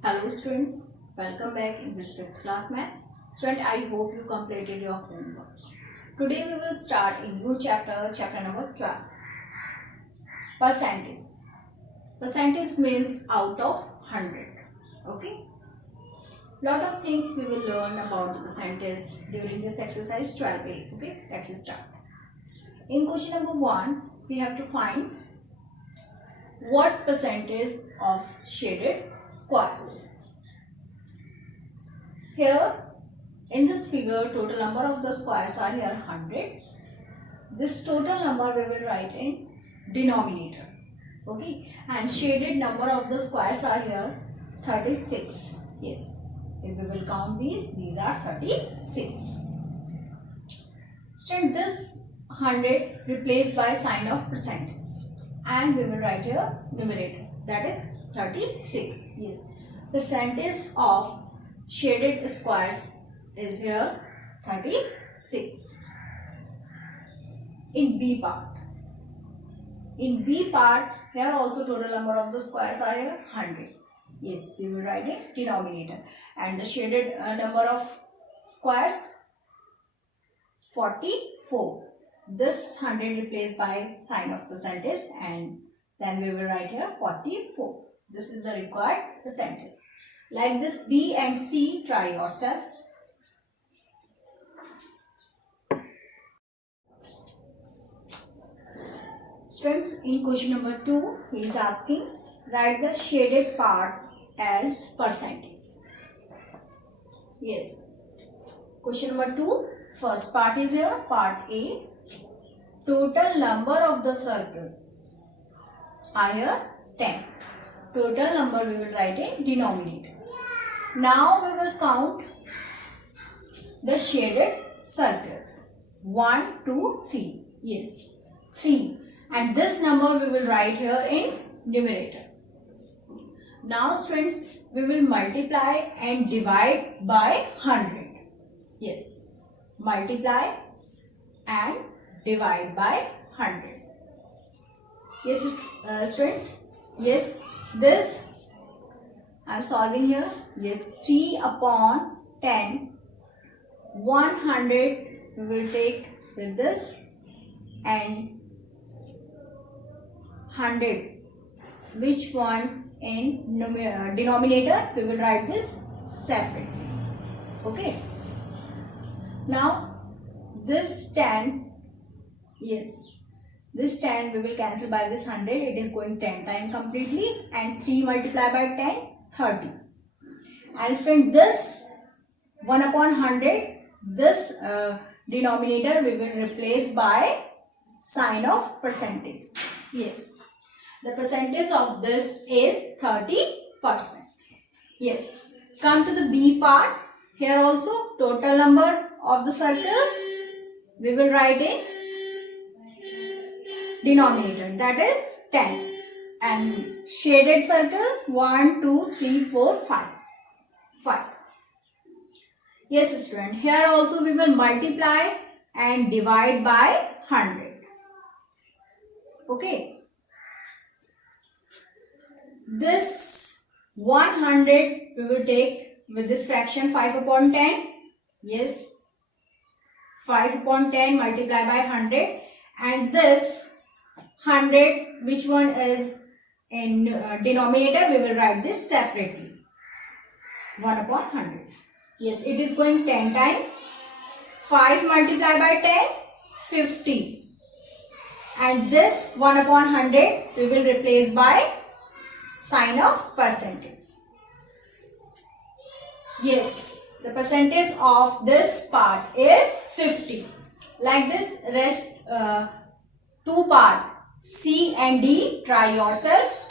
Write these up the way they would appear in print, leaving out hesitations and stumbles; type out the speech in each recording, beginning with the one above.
Hello students, welcome back in this 5th class maths. Student, I hope you completed your homework. Today we will start a new chapter, chapter number 12. Percentage. Percentage means out of 100. Okay. Lot of things we will learn about the percentage during this exercise 12a. Okay, let's start. In question number 1, we have to find what percentage of shaded squares. Here in this figure, total number of the squares are here 100. This total number we will write in denominator. Okay, and shaded number of the squares are here 36. Yes, if we will count these are 36. So this 100 replaced by sign of percentage, and we will write here numerator, that is 36. Yes, percentage of shaded squares is here 36. In B part, here also total number of the squares are here 100. Yes, we will write a denominator, and the shaded number of squares 44. This 100 replaced by sign of percentage, and then we will write here 44. This is the required percentage. Like this B and C, try yourself. Students, in question number 2, he is asking, write the shaded parts as percentage. Yes. Question number 2, first part is here, part A. Total number of the circle are here 10. Total number we will write in denominator. Now we will count the shaded circles. 1, 2, 3. Yes, 3. And this number we will write here in numerator. Now students, we will multiply and divide by 100. Yes, multiply and divide by 100. Yes, students. Yes, this I am solving here. Yes, 3 upon 10. 100 we will take with this, and 100, which one in denominator we will write this separately. Okay. Now this 10, yes, this 10 we will cancel by this 100. It is going 10 times completely, and 3 multiplied by 10, 30. And student, this 1 upon 100, this denominator we will replace by sign of percentage. Yes, the percentage of this is 30%. Yes, come to the B part. Here also total number of the circles we will write in denominator, that is 10, and shaded circles 1, 2, 3, 4, 5. Yes student, here also we will multiply and divide by 100. Okay, this 100 we will take with this fraction 5 upon 10. Yes, 5 upon 10 multiplied by 100, and this 100, which one is in denominator, we will write this separately, 1 upon 100. Yes, it is going 10 times. 5 multiplied by 10, 50. And this 1 upon 100 we will replace by sign of percentage. Yes, the percentage of this part is 50. Like this, rest 2 part C and D, try yourself.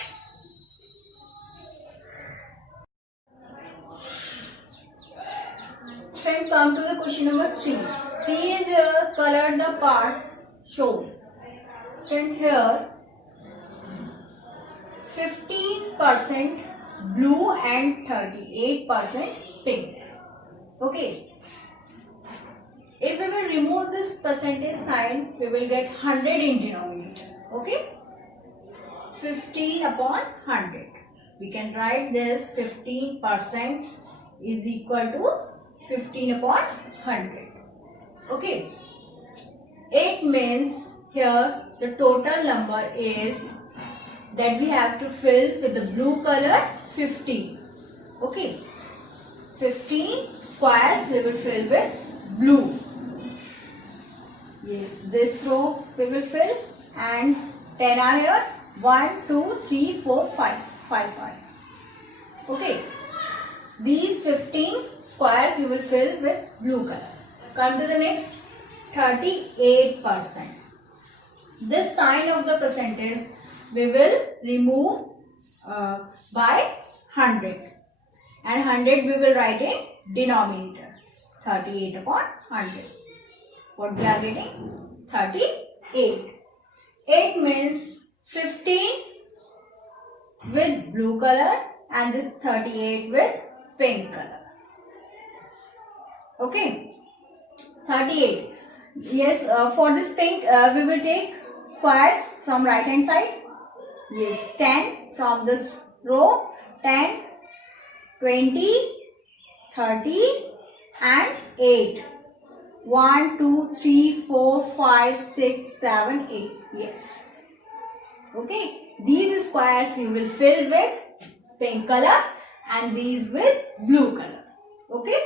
Friend, come to the question number 3. 3 is here, color the part shown. Friend, here 15% blue and 38% pink. Okay. If we will remove this percentage sign, we will get 100 in denominator. Okay. 15 upon 100. we can write this 15% is equal to 15 upon 100. Okay. It means here the total number is that we have to fill with the blue color 15. Okay. 15 squares we will fill with blue. Yes, this row we will fill and 10 are here. 1, 2, 3, 4, 5. 5. Okay. These 15 squares you will fill with blue color. Come to the next. 38%. This sign of the percentage we will remove by 100. And 100 we will write in denominator. 38 upon 100. What we are getting? 38. It means 15 with blue color and this 38 with pink color. Okay. 38. Yes, for this pink we will take squares from right hand side. Yes, 10 from this row. 10, 20, 30 and 8. 1, 2, 3, 4, 5, 6, 7, 8. Yes. Okay. These squares you will fill with pink color and these with blue color. Okay.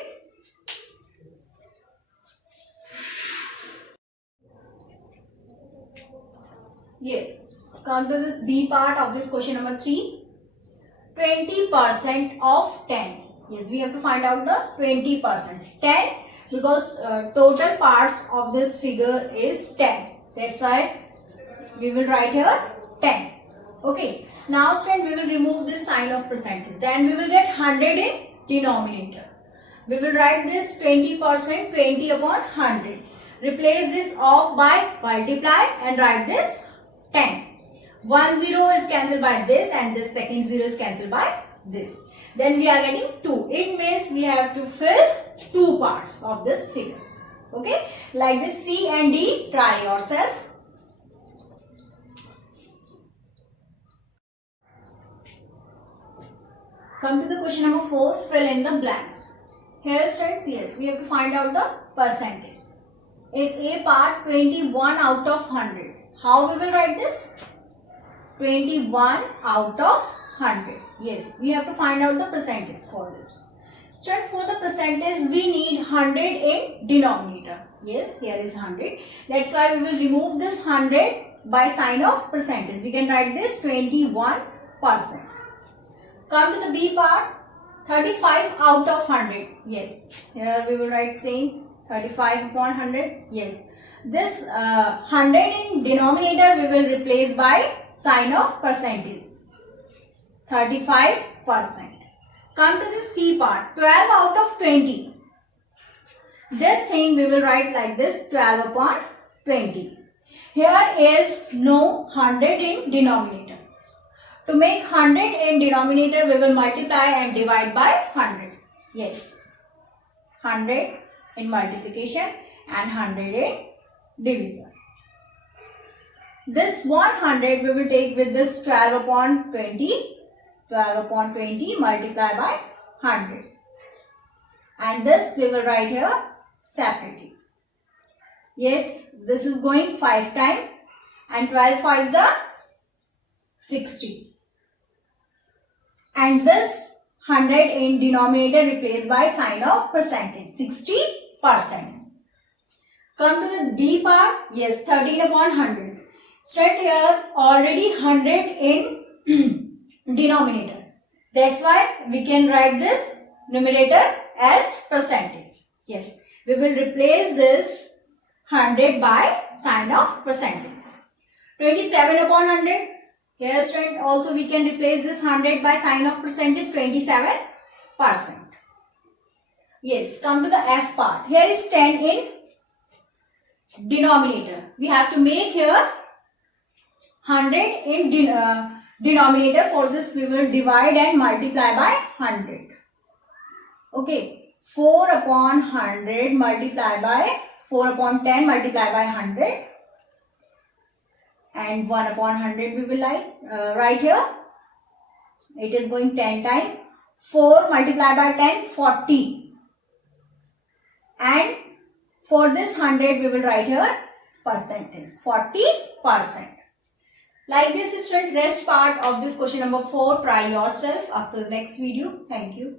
Yes. Come to this B part of this question number 3. 20% of 10. Yes, we have to find out the 20%. 10 because total parts of this figure is 10. That's why we will write here 10. Okay. Now student, we will remove this sign of percentage. Then we will get 100 in denominator. We will write this 20%, 20 upon 100. Replace this off by multiply and write this 10. 1 0 is cancelled by this and this second 0 is cancelled by this. Then we are getting 2. It means we have to fill 2 parts of this figure. Okay. Like this C and D, try yourself. Come to the question number 4, fill in the blanks. Here students, yes, we have to find out the percentage. In A part, 21 out of 100. How we will write this? 21 out of 100. Yes, we have to find out the percentage for this. Student, for the percentage, we need 100 in denominator. Yes, here is 100. That's why we will remove this 100 by sign of percentage. We can write this 21%. Come to the B part, 35 out of 100. Yes, here we will write same 35 upon 100. Yes, this 100 in denominator we will replace by sign of percentage. 35%. Come to the C part, 12 out of 20. This thing we will write like this, 12 upon 20. Here is no 100 in denominator. To make 100 in denominator, we will multiply and divide by 100. Yes, 100 in multiplication and 100 in division. This 100 we will take with this 12 upon 20. 12 upon 20 multiply by 100. And this we will write here separately. Yes, this is going 5 times and 12 5s are 60. And this 100 in denominator replaced by sign of percentage, 60%. Come to the D part, yes, 13 upon 100. Straight here already 100 in denominator. That's why we can write this numerator as percentage. Yes, we will replace this 100 by sign of percentage. 27 upon 100. Here student also we can replace this 100 by sign of percentage, 27%. Yes, come to the F part. Here is 10 in denominator. We have to make here 100 in denominator. For this we will divide and multiply by 100. Okay, 4 upon 100 multiply by 4 upon 10 multiply by 100. And 1 upon 100 we will write here. It is going 10 times. 4 multiplied by 10, 40. And for this 100, we will write here percentage, 40%. Like this, student, rest part of this question number 4. Try yourself. Up to the next video. Thank you.